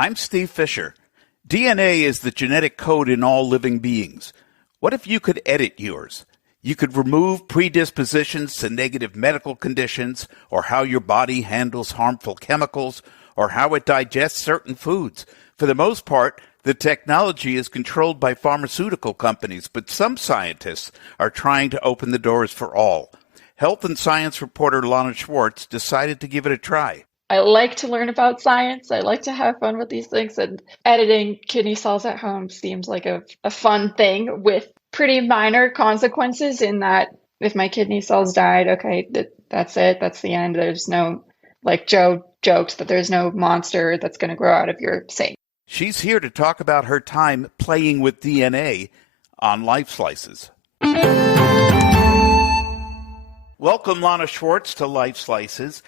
I'm Steve Fisher. DNA is the genetic code in all living beings. What if you could edit yours? You could remove predispositions to negative medical conditions, or how your body handles harmful chemicals, or how it digests certain foods. For the most part, the technology is controlled by pharmaceutical companies, but some scientists are trying to open the doors for all. Health and science reporter Lana Schwartz decided to give it a try. I like to learn about science. I like to have fun with these things, and editing kidney cells at home seems like a fun thing with pretty minor consequences in that if my kidney cells died, okay, that's it. That's the end. There's no, like Joe joked, that there's no monster that's going to grow out of your sink. She's here to talk about her time playing with DNA on Lifeslices. Welcome, Lana Schwartz, to Lifeslices.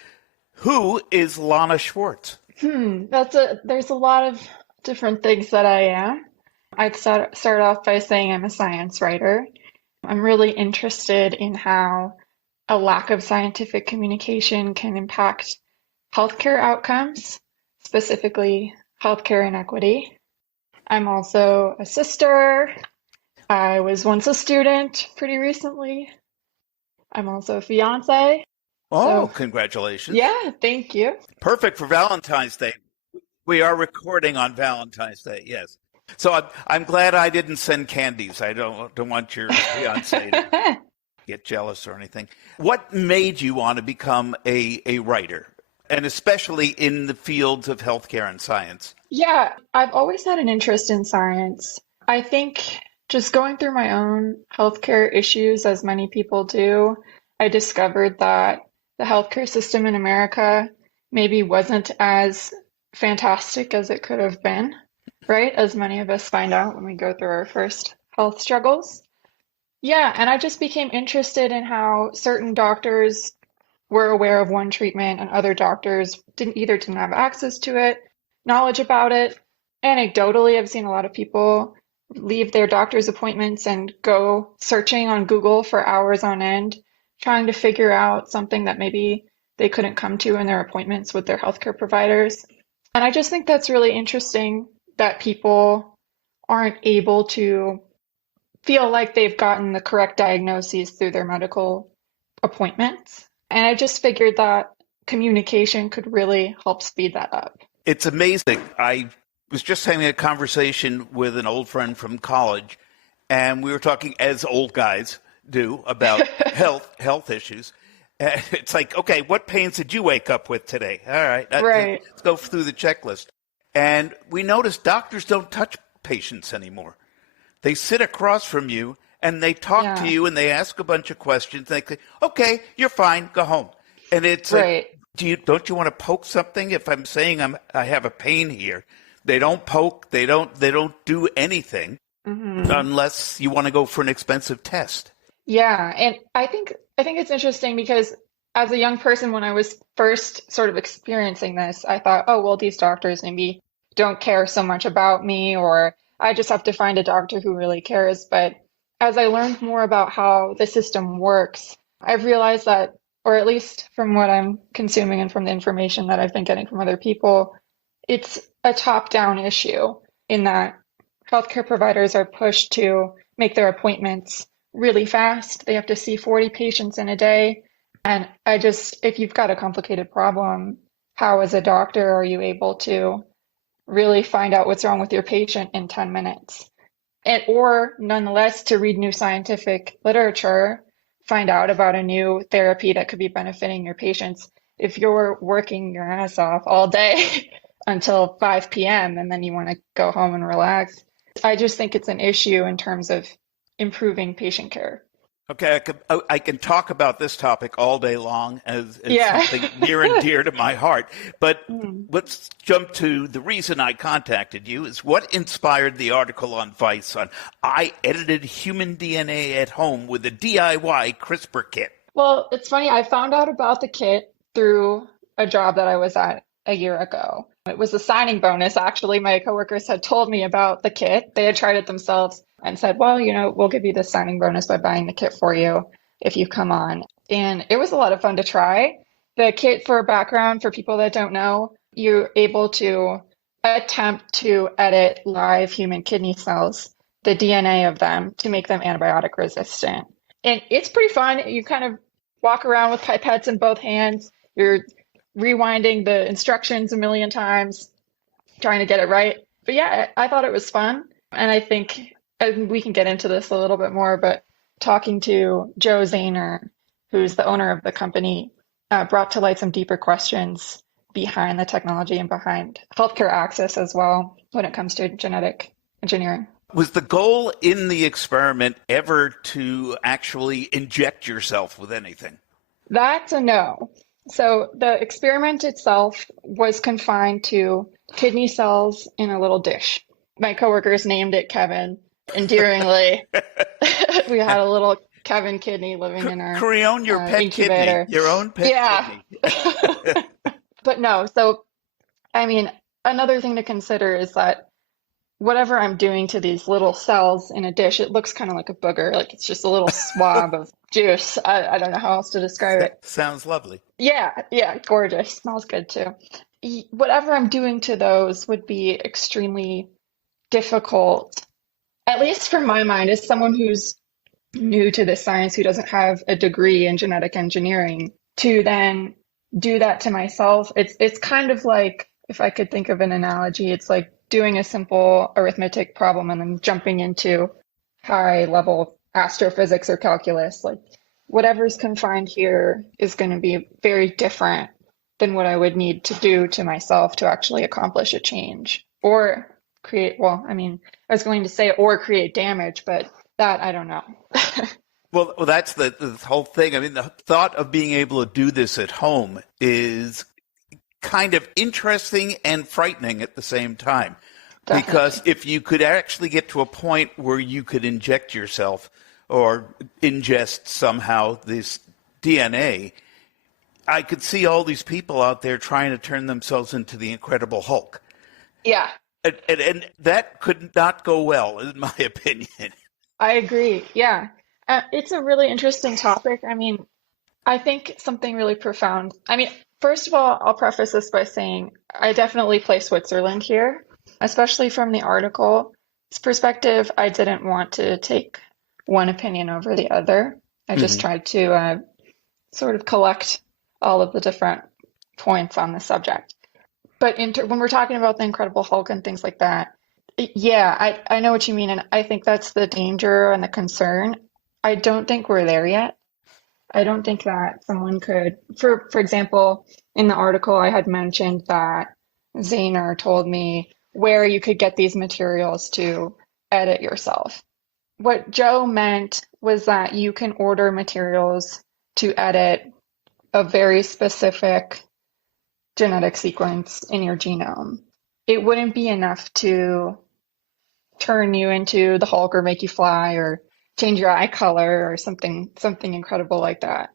Who is Lana Schwartz? There's a lot of different things that I am. I'd start off by saying I'm a science writer. I'm really interested in how a lack of scientific communication can impact healthcare outcomes, specifically healthcare inequity. I'm also a sister. I was once a student pretty recently. I'm also a fiance. Oh, congratulations. Yeah, thank you. Perfect for Valentine's Day. We are recording on Valentine's Day, yes. So I'm glad I didn't send candies. I don't want your fiance to get jealous or anything. What made you want to become a writer, and especially in the fields of healthcare and science? Yeah, I've always had an interest in science. I think just going through my own healthcare issues, as many people do, I discovered that the healthcare system in America maybe wasn't as fantastic as it could have been, right? As many of us find out when we go through our first health struggles. Yeah, and I just became interested in how certain doctors were aware of one treatment and other doctors didn't have access to it, knowledge about it. Anecdotally, I've seen a lot of people leave their doctor's appointments and go searching on Google for hours on end, trying to figure out something that maybe they couldn't come to in their appointments with their healthcare providers. And I just think that's really interesting that people aren't able to feel like they've gotten the correct diagnoses through their medical appointments. And I just figured that communication could really help speed that up. It's amazing. I was just having a conversation with an old friend from college, and we were talking, as old guys do, about health issues. And it's like, okay, what pains did you wake up with today? All right, let's go through the checklist. And we noticed doctors don't touch patients anymore. They sit across from you and they talk to you and they ask a bunch of questions. They say, okay, you're fine, go home. And it's like, don't you want to poke something? If I'm saying I have a pain here, they don't poke, they don't do anything unless you want to go for an expensive test. Yeah, and I think it's interesting because as a young person, when I was first sort of experiencing this, I thought, oh, well, these doctors maybe don't care so much about me, or I just have to find a doctor who really cares. But as I learned more about how the system works, I've realized that, or at least from what I'm consuming and from the information that I've been getting from other people, it's a top-down issue in that healthcare providers are pushed to make their appointments really fast. They have to see 40 patients in a day. And if you've got a complicated problem, how as a doctor are you able to really find out what's wrong with your patient in 10 minutes? Or nonetheless, to read new scientific literature, find out about a new therapy that could be benefiting your patients. If you're working your ass off all day until 5 p.m. and then you want to go home and relax, I just think it's an issue in terms of improving patient care. Okay, I can talk about this topic all day long as something near and dear to my heart. But let's jump to the reason I contacted you is what inspired the article on Vice on I edited human DNA at home with a DIY CRISPR kit. Well, it's funny. I found out about the kit through a job that I was at a year ago. It was a signing bonus, actually. My coworkers had told me about the kit. They had tried it themselves and said, well, we'll give you this signing bonus by buying the kit for you if you come on. And it was a lot of fun to try. The kit, for background, for people that don't know, you're able to attempt to edit live human kidney cells, the DNA of them, to make them antibiotic resistant. And it's pretty fun. You kind of walk around with pipettes in both hands. You're rewinding the instructions a million times, trying to get it right. But yeah, I thought it was fun. And I think, and we can get into this a little bit more, but talking to Joe Zahner, who's the owner of the company, brought to light some deeper questions behind the technology and behind healthcare access as well when it comes to genetic engineering. Was the goal in the experiment ever to actually inject yourself with anything? That's a no. So the experiment itself was confined to kidney cells in a little dish. My coworkers named it Kevin endearingly. We had a little Kevin kidney living in our Create your pet incubator. kidney, your own pet kidney. But no, so I mean, another thing to consider is that whatever I'm doing to these little cells in a dish, it looks kind of like a booger, like it's just a little swab of juice. I don't know how else to describe it. Sounds lovely. Yeah, gorgeous. Smells good too. Whatever I'm doing to those would be extremely difficult, at least from my mind, as someone who's new to this science, who doesn't have a degree in genetic engineering, to then do that to myself. It's kind of like, if I could think of an analogy, it's like doing a simple arithmetic problem and then jumping into high level astrophysics or calculus. Like whatever's confined here is going to be very different than what I would need to do to myself to actually accomplish a change or create, well, I mean, I was going to say or create damage, but that I don't know. Well, that's the whole thing. I mean, the thought of being able to do this at home is kind of interesting and frightening at the same time. Definitely. Because if you could actually get to a point where you could inject yourself or ingest somehow this DNA, I could see all these people out there trying to turn themselves into the Incredible Hulk. Yeah. And that could not go well, in my opinion. I agree. Yeah. It's a really interesting topic. I mean, I think something really profound. I mean, first of all, I'll preface this by saying I definitely play Switzerland here, especially from the article's perspective. I didn't want to take one opinion over the other. I just tried to sort of collect all of the different points on the subject. But when we're talking about the Incredible Hulk and things like that, yeah, I know what you mean. And I think that's the danger and the concern. I don't think we're there yet. I don't think that someone could, for example, in the article I had mentioned that Zahner told me where you could get these materials to edit yourself. What Joe meant was that you can order materials to edit a very specific genetic sequence in your genome. It wouldn't be enough to turn you into the Hulk or make you fly or change your eye color or something incredible like that.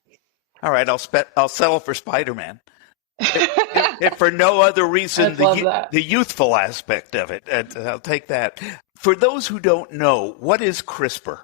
All right, I'll settle for Spider-Man. If for no other reason, the youthful aspect of it. I'll take that. For those who don't know, what is CRISPR?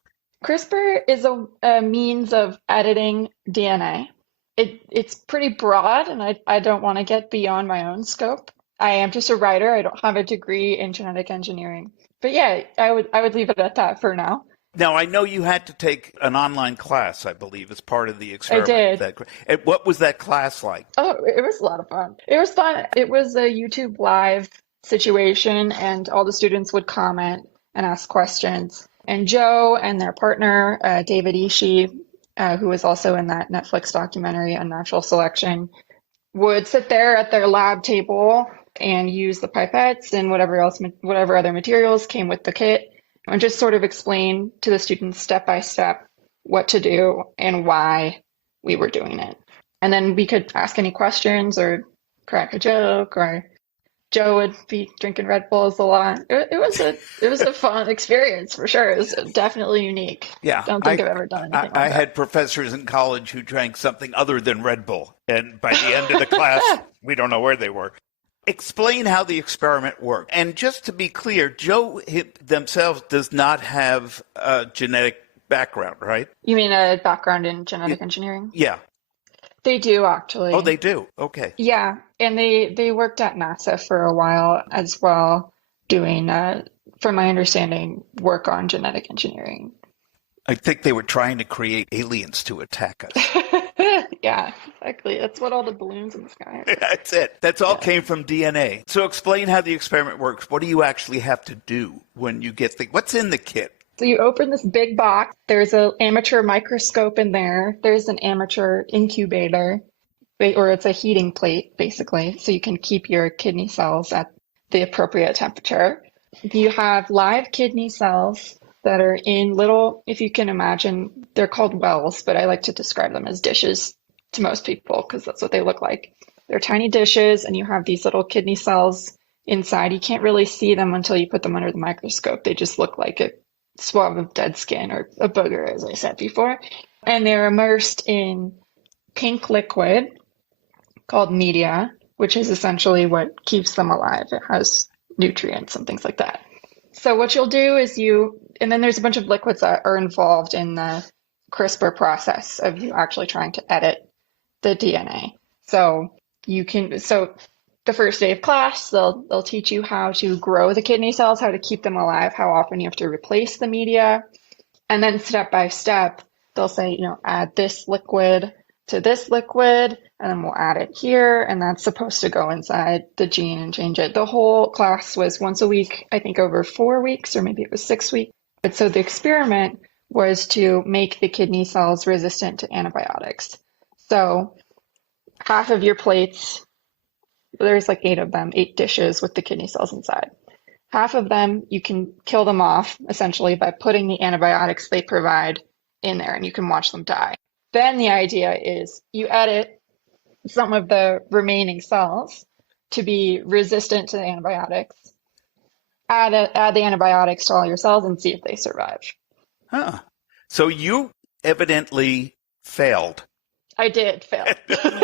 CRISPR is a means of editing DNA. It's pretty broad, and I don't want to get beyond my own scope. I am just a writer. I don't have a degree in genetic engineering. But yeah, I would leave it at that for now. Now, I know you had to take an online class, I believe, as part of the experiment. I did. What was that class like? Oh, it was a lot of fun. It was fun. It was a YouTube live situation, and all the students would comment and ask questions. And Joe and their partner, David Ishii, who was also in that Netflix documentary, Unnatural Selection, would sit there at their lab table and use the pipettes and whatever other materials came with the kit, and just sort of explain to the students step by step what to do and why we were doing it. And then we could ask any questions or crack a joke, or Joe would be drinking Red Bulls a lot. It was a fun experience for sure. It was definitely unique. Yeah, Don't think I've ever done anything like that. I had professors in college who drank something other than Red Bull, and by the end of the class, we don't know where they were. Explain how the experiment worked. And just to be clear, Joe themselves does not have a genetic background, right? You mean a background in genetic engineering? Yeah. They do Oh, actually. they do. Okay. Yeah, and they worked at NASA for a while as well, doing, from my understanding, work on genetic engineering. I think they were trying to create aliens to attack us. Yeah, exactly. That's what all the balloons in the sky are for. That's it. That's all Yeah. came from DNA. So explain how the experiment works. What do you actually have to do when you get what's in the kit? So you open this big box. There's an amateur microscope in there. There's an amateur incubator, or it's a heating plate, basically, so you can keep your kidney cells at the appropriate temperature. You have live kidney cells that are in little, if you can imagine, they're called wells, but I like to describe them as dishes to most people because that's what they look like. They're tiny dishes, and you have these little kidney cells inside. You can't really see them until you put them under the microscope. They just look like a swab of dead skin or a booger, as I said before. And they're immersed in pink liquid called media, which is essentially what keeps them alive. It has nutrients and things like that. So what you'll do is and then there's a bunch of liquids that are involved in the CRISPR process of you actually trying to edit the DNA. So the first day of class, they'll teach you how to grow the kidney cells, how to keep them alive, how often you have to replace the media, and then step by step, they'll say, add this liquid to this liquid, and then we'll add it here, and that's supposed to go inside the gene and change it. The whole class was once a week, I think over 4 weeks, or maybe it was 6 weeks. But so the experiment was to make the kidney cells resistant to antibiotics. So half of your plates, there's like 8 of them, 8 dishes with the kidney cells inside. Half of them, you can kill them off essentially by putting the antibiotics they provide in there, and you can watch them die. Then the idea is you edit some of the remaining cells to be resistant to the antibiotics, add the antibiotics to all your cells and see if they survive. Huh. So you evidently failed. I did fail.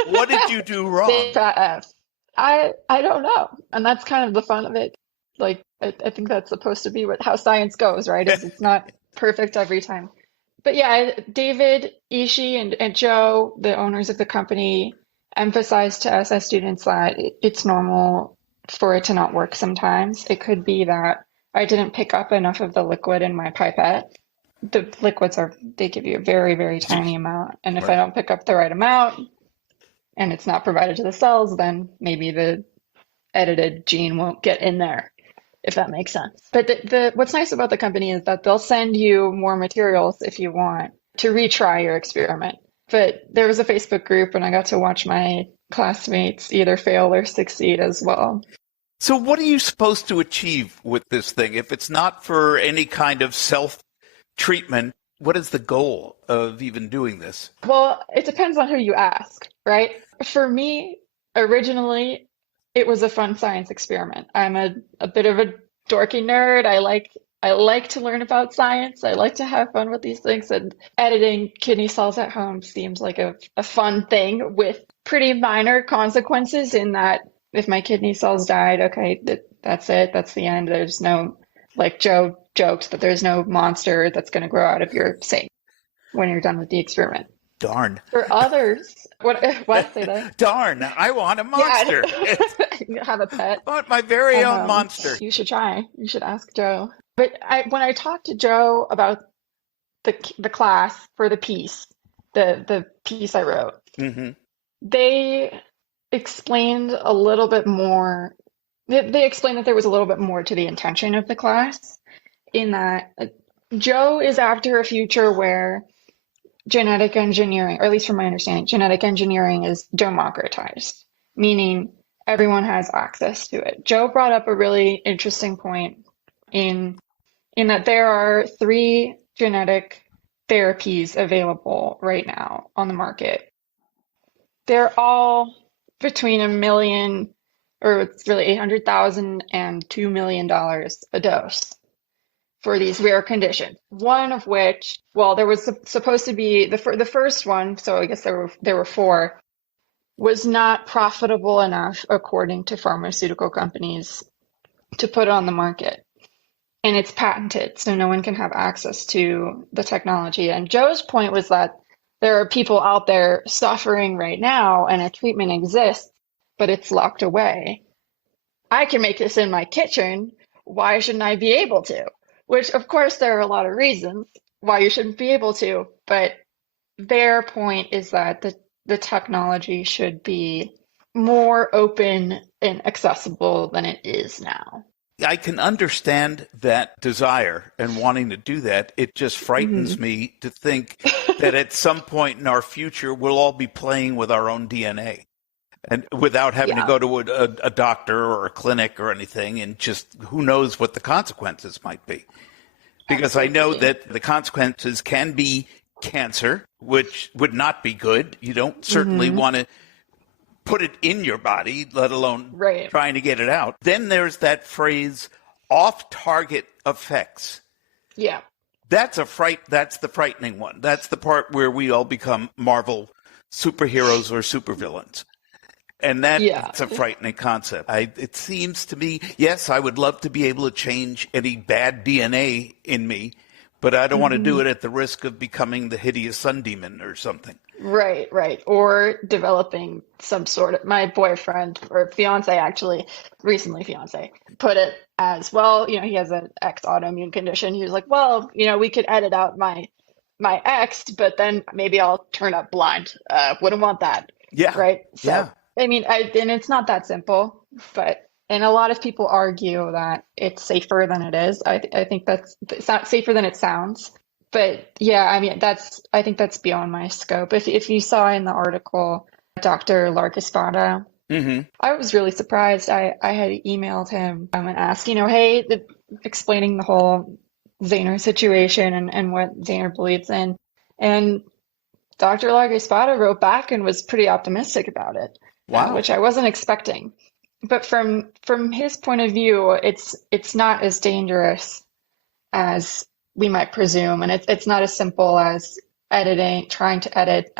What did you do wrong? Big fat F. I don't know. And that's kind of the fun of it. Like, I think that's supposed to be how science goes, right? Is it's not perfect every time. But yeah, David, Ishii, and Joe, the owners of the company, emphasized to us as students that it's normal for it to not work sometimes. It could be that I didn't pick up enough of the liquid in my pipette. The liquids they give you a very, very tiny amount. And if I don't pick up the right amount and it's not provided to the cells, then maybe the edited gene won't get in there, if that makes sense. But what's nice about the company is that they'll send you more materials if you want to retry your experiment. But there was a Facebook group, and I got to watch my classmates either fail or succeed as well. So what are you supposed to achieve with this thing? If it's not for any kind of self-treatment, what is the goal of even doing this? Well, it depends on who you ask, right? For me, originally, it was a fun science experiment. I'm a bit of a dorky nerd. I like to learn about science. I like to have fun with these things, and editing kidney cells at home seems like a fun thing with pretty minor consequences in that if my kidney cells died, okay, that's it. That's the end. There's no, like Joe jokes that there's no monster that's going to grow out of your sink when you're done with the experiment. Darn. For others, what say that? Darn, I want a monster. Yeah, have a pet. I want my very own monster. You should try. You should ask Joe. But when I talked to Joe about the class for the piece, the piece I wrote, Mm-hmm. they explained a little bit more. They explained that there was a little bit more to the intention of the class, in that Joe is after a future where genetic engineering, or at least from my understanding, genetic engineering is democratized, meaning everyone has access to it. Joe brought up a really interesting point in that there are 3 genetic therapies available right now on the market. They're all between $1 million, or it's really 800,000 and $2 million a dose for these rare conditions. One of which, well, there was supposed to be the first one, so I guess there were 4, was not profitable enough, according to pharmaceutical companies, to put it on the market. And it's patented, so no one can have access to the technology. And Joe's point was that there are people out there suffering right now and a treatment exists, but it's locked away. I can make this in my kitchen. Why shouldn't I be able to? Which, of course, there are a lot of reasons why you shouldn't be able to, but their point is that the technology should be more open and accessible than it is now. I can understand that desire and wanting to do that. It just frightens me to think that at some point in our future, we'll all be playing with our own DNA and without having to Yeah. go to a doctor or a clinic or anything, and just who knows what the consequences might be. Because I know Absolutely. that the consequences can be cancer, which would not be good. You don't certainly want to put it in your body, let alone Right. trying to get it out. Then there's that phrase, off-target effects. Yeah. That's the frightening one. That's the part where we all become Marvel superheroes or supervillains. And Yeah. that's a frightening concept. It seems to me, yes, I would love to be able to change any bad DNA in me, but I don't want to do it at the risk of becoming the hideous sun demon or something. Right, right. Or developing some sort of, my boyfriend or fiance actually, recently fiance, put it as, well, he has an X autoimmune condition. He was like, well, we could edit out my X, but then maybe I'll turn up blind. Wouldn't want that. Yeah, Right. So, yeah. I mean, and it's not that simple, and a lot of people argue that it's safer than it is. I think it's not safer than it sounds. But yeah, I mean, I think that's beyond my scope. If you saw in the article, Dr. Larkespada, hmm I was really surprised. I had emailed him and asked, hey, explaining the whole Zaner situation and what Zaner believes in. And Dr. Larkespada wrote back and was pretty optimistic about it, Wow. which I wasn't expecting. But from his point of view, it's not as dangerous as we might presume, and it's not as simple as trying to edit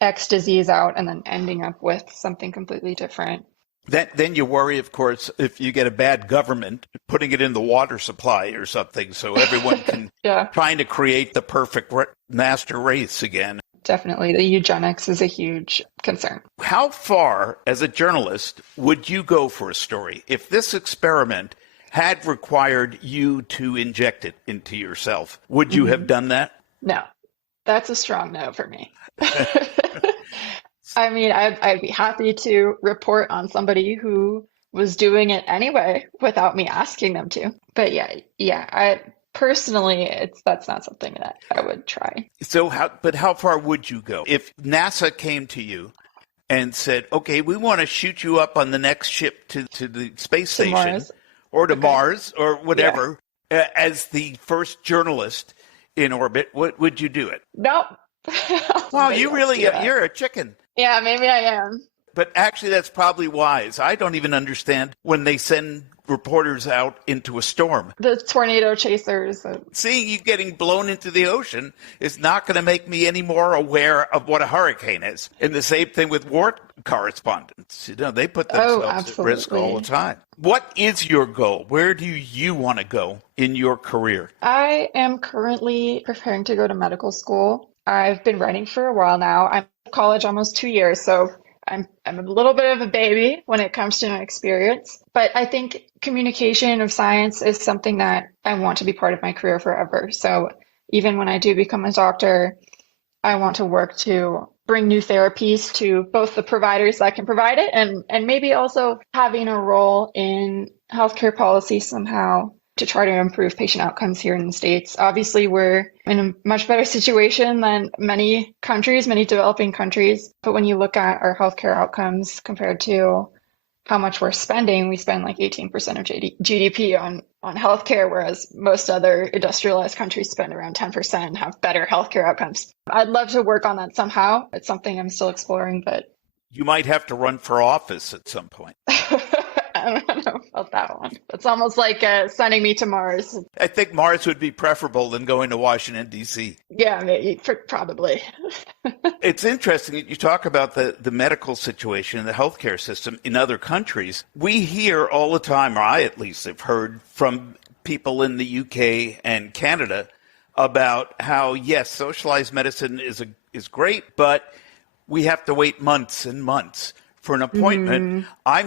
X disease out and then ending up with something completely different. Then you worry, of course, if you get a bad government putting it in the water supply or something, so everyone can Yeah, trying to create the perfect master race again. definitely. The eugenics is a huge concern. How far, as a journalist, would you go for a story if this experiment had required you to inject it into yourself? Would you have done that? No, that's a strong no for me. I mean, I'd be happy to report on somebody who was doing it anyway without me asking them to. But yeah, I personally, that's not something that I would try. So, how far would you go if NASA came to you and said, "Okay, we want to shoot you up on the next ship to the space To station Mars. or to Okay. Mars or Yeah. whatever," as the first journalist in orbit? Would you do it? Nope. Wow, Somebody you else really do that. you're a chicken. Yeah, maybe I am. But actually, that's probably wise. I don't even understand when they send reporters out into a storm. The tornado chasers. Seeing you getting blown into the ocean is not going to make me any more aware of what a hurricane is. And the same thing with war correspondents. They put themselves at risk all the absolutely. time. What is your goal? Where do you want to go in your career? I am currently preparing to go to medical school. I've been writing for a while now. I'm in college almost 2 years, so I'm a little bit of a baby when it comes to my experience. But I think communication of science is something that I want to be part of my career forever. So even when I do become a doctor, I want to work to bring new therapies to both the providers that can provide it and maybe also having a role in healthcare policy somehow to try to improve patient outcomes here in the States. Obviously, we're in a much better situation than many countries, many developing countries. But when you look at our healthcare outcomes compared to how much we're spending, we spend like 18% of GDP on healthcare, whereas most other industrialized countries spend around 10% and have better healthcare outcomes. I'd love to work on that somehow. It's something I'm still exploring, but You might have to run for office at some point. I don't know about that one. It's almost like sending me to Mars. I think Mars would be preferable than going to Washington, D.C. Yeah, maybe, probably. It's interesting that you talk about the medical situation, the healthcare system in other countries. We hear all the time, or I at least have heard from people in the UK and Canada, about how, yes, socialized medicine is great, but we have to wait months and months for an appointment. Hmm. I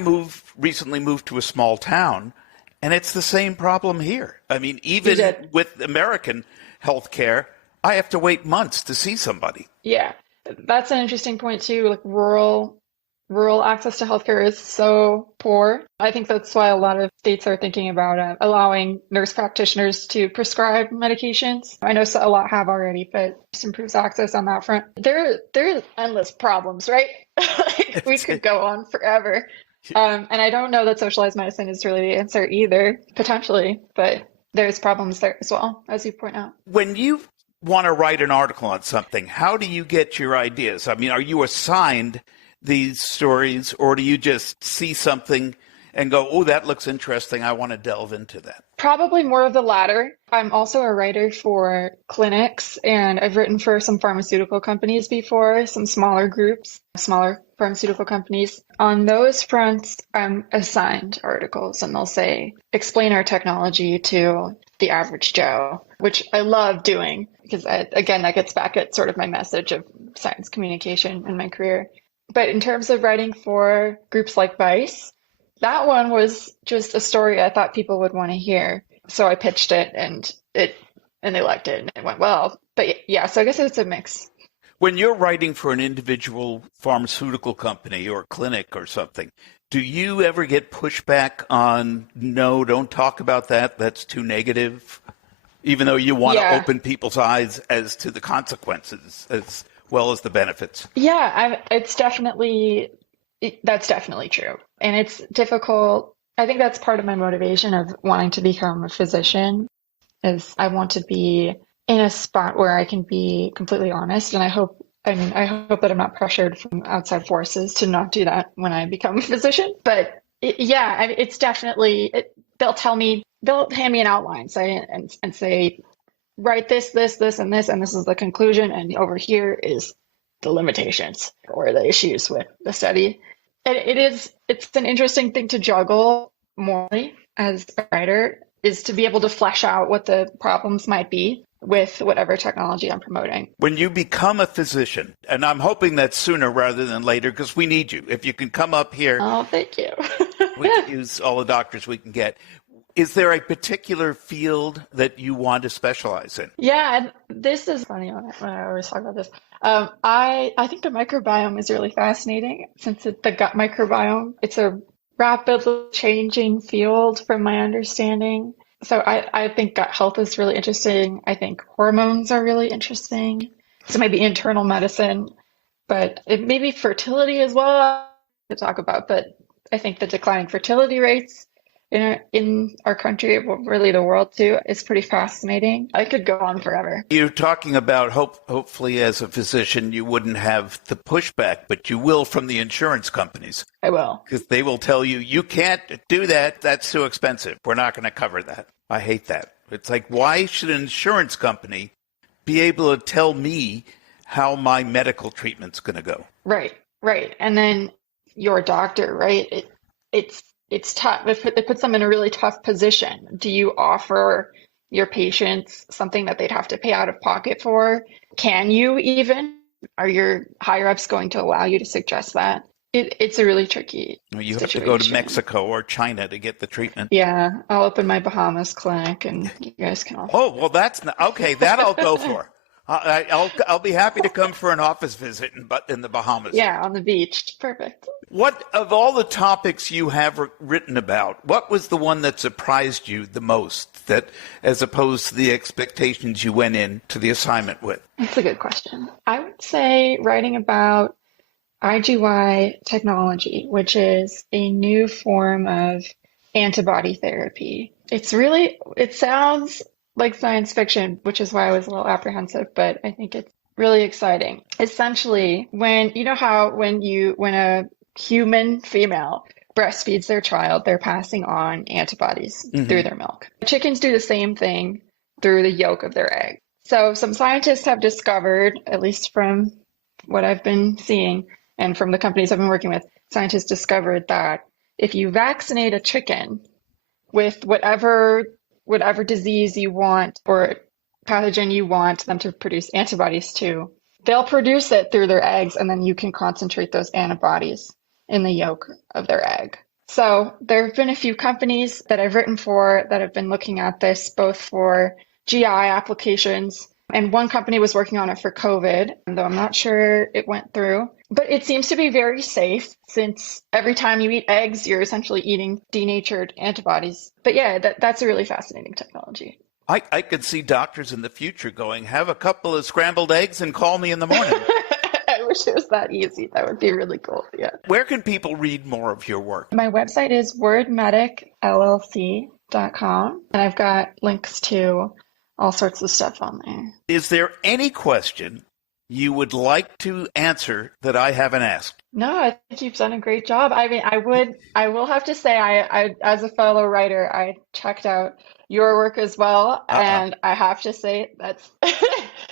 recently moved to a small town, and it's the same problem here. I mean, You even did. with American healthcare, I have to wait months to see somebody. Yeah. That's an interesting point too. Like rural access to healthcare is so poor. I think that's why a lot of states are thinking about allowing nurse practitioners to prescribe medications. I know a lot have already, but just improves access on that front. There's endless problems, right? Like, we could go on forever. And I don't know that socialized medicine is really the answer either, potentially, but there's problems there as well, as you point out. When you want to write an article on something, how do you get your ideas? I mean, are you assigned these stories, or do you just see something and go, oh, that looks interesting, I want to delve into that? Probably more of the latter. I'm also a writer for clinics, and I've written for some pharmaceutical companies before, some smaller groups, smaller pharmaceutical companies. On those fronts, I'm assigned articles, and they'll say, explain our technology to the average Joe, which I love doing because, again, that gets back at sort of my message of science communication in my career. But in terms of writing for groups like Vice, that one was just a story I thought people would want to hear. So I pitched it and they liked it and it went well. But yeah, so I guess it's a mix. When you're writing for an individual pharmaceutical company or clinic or something, do you ever get pushback on, no, don't talk about that, that's too negative, even though you want to Yeah. open people's eyes as to the consequences as well as the benefits? Yeah, that's definitely true. And it's difficult. I think that's part of my motivation of wanting to become a physician is I want to be in a spot where I can be completely honest. And I hope that I'm not pressured from outside forces to not do that when I become a physician. But yeah, it's definitely, they'll hand me an outline, and say, write this, and this is the conclusion. And over here is the limitations or the issues with the study. And it's an interesting thing to juggle morally as a writer is to be able to flesh out what the problems might be with whatever technology I'm promoting. When you become a physician, and I'm hoping that sooner rather than later, because we need you. If you can come up here, Oh, thank you. we can use all the doctors we can get. Is there a particular field that you want to specialize in? Yeah, and this is funny when I always talk about this. I think the microbiome is really fascinating since the gut microbiome. It's a rapidly changing field from my understanding. So I think gut health is really interesting. I think hormones are really interesting. So maybe internal medicine, but it may be fertility as well to talk about. But I think the declining fertility rates in our country, well, really the world too, is pretty fascinating. I could go on forever. You're talking about hopefully as a physician, you wouldn't have the pushback, but you will from the insurance companies I will. because they will tell you, you can't do that. That's too expensive. We're not going to cover that. I hate that. It's like, why should an insurance company be able to tell me how my medical treatment's going to go? Right, right. And then your doctor, right? It's tough. It puts them in a really tough position. Do you offer your patients something that they'd have to pay out of pocket for? Can you even? Are your higher ups going to allow you to suggest that? It's a really tricky You have to go to situation. Mexico or China to get the treatment. Yeah, I'll open my Bahamas clinic and you guys can all. Oh, well, that's not, okay. That I'll go for. I'll be happy to come for an office visit in the Bahamas. Yeah, on the beach. Perfect. What of all the topics you have written about, what was the one that surprised you the most, that as opposed to the expectations you went in to the assignment with? That's a good question. I would say writing about IgY technology, which is a new form of antibody therapy. It sounds like science fiction, which is why I was a little apprehensive, but I think it's really exciting. Essentially, when a human female breastfeeds their child, they're passing on antibodies through their milk. Chickens do the same thing through the yolk of their egg. So some scientists have discovered, at least from what I've been seeing and from the companies I've been working with, scientists discovered that if you vaccinate a chicken with whatever disease you want or pathogen you want them to produce antibodies to, they'll produce it through their eggs, and then you can concentrate those antibodies in the yolk of their egg. So there have been a few companies that I've written for that have been looking at this, both for GI applications, and one company was working on it for COVID, though I'm not sure it went through. But it seems to be very safe, since every time you eat eggs, you're essentially eating denatured antibodies. But yeah, that's a really fascinating technology. I could see doctors in the future going, have a couple of scrambled eggs and call me in the morning. I wish it was that easy. That would be really cool. Yeah. Where can people read more of your work? My website is wordmedicllc.com, and I've got links to all sorts of stuff on there. Is there any question you would like to answer that I haven't asked? No, I think you've done a great job. I mean, I will have to say, I as a fellow writer, I checked out your work as well, and I have to say that's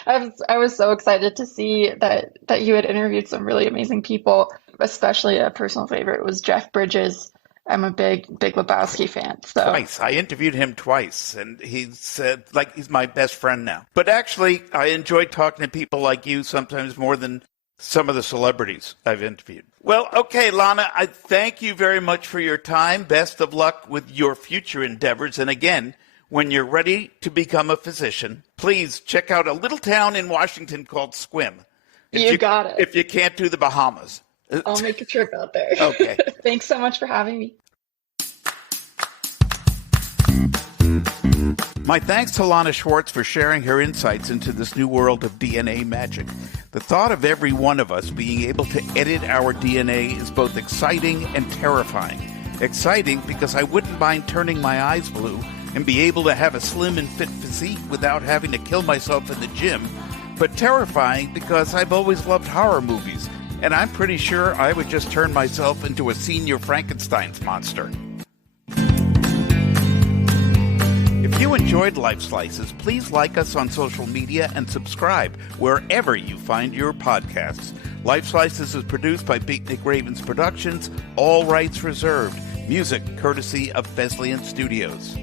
I was so excited to see that you had interviewed some really amazing people, especially a personal favorite was Jeff Bridges. I'm a big Lebowski fan. So twice. I interviewed him twice, and he said, like, he's my best friend now. But actually, I enjoy talking to people like you sometimes more than some of the celebrities I've interviewed. Well, okay, Lana, I thank you very much for your time. Best of luck with your future endeavors. And again, when you're ready to become a physician, please check out a little town in Washington called Sequim. You got it. If you can't do the Bahamas. I'll make a trip out there. Okay. Thanks so much for having me. My thanks to Lana Schwartz for sharing her insights into this new world of DNA magic. The thought of every one of us being able to edit our DNA is both exciting and terrifying. Exciting because I wouldn't mind turning my eyes blue and be able to have a slim and fit physique without having to kill myself in the gym. But terrifying because I've always loved horror movies, and I'm pretty sure I would just turn myself into a senior Frankenstein's monster. If you enjoyed Life Slices, please like us on social media and subscribe wherever you find your podcasts. Life Slices is produced by Beatnik Ravens Productions, all rights reserved. Music courtesy of Fesleyan Studios.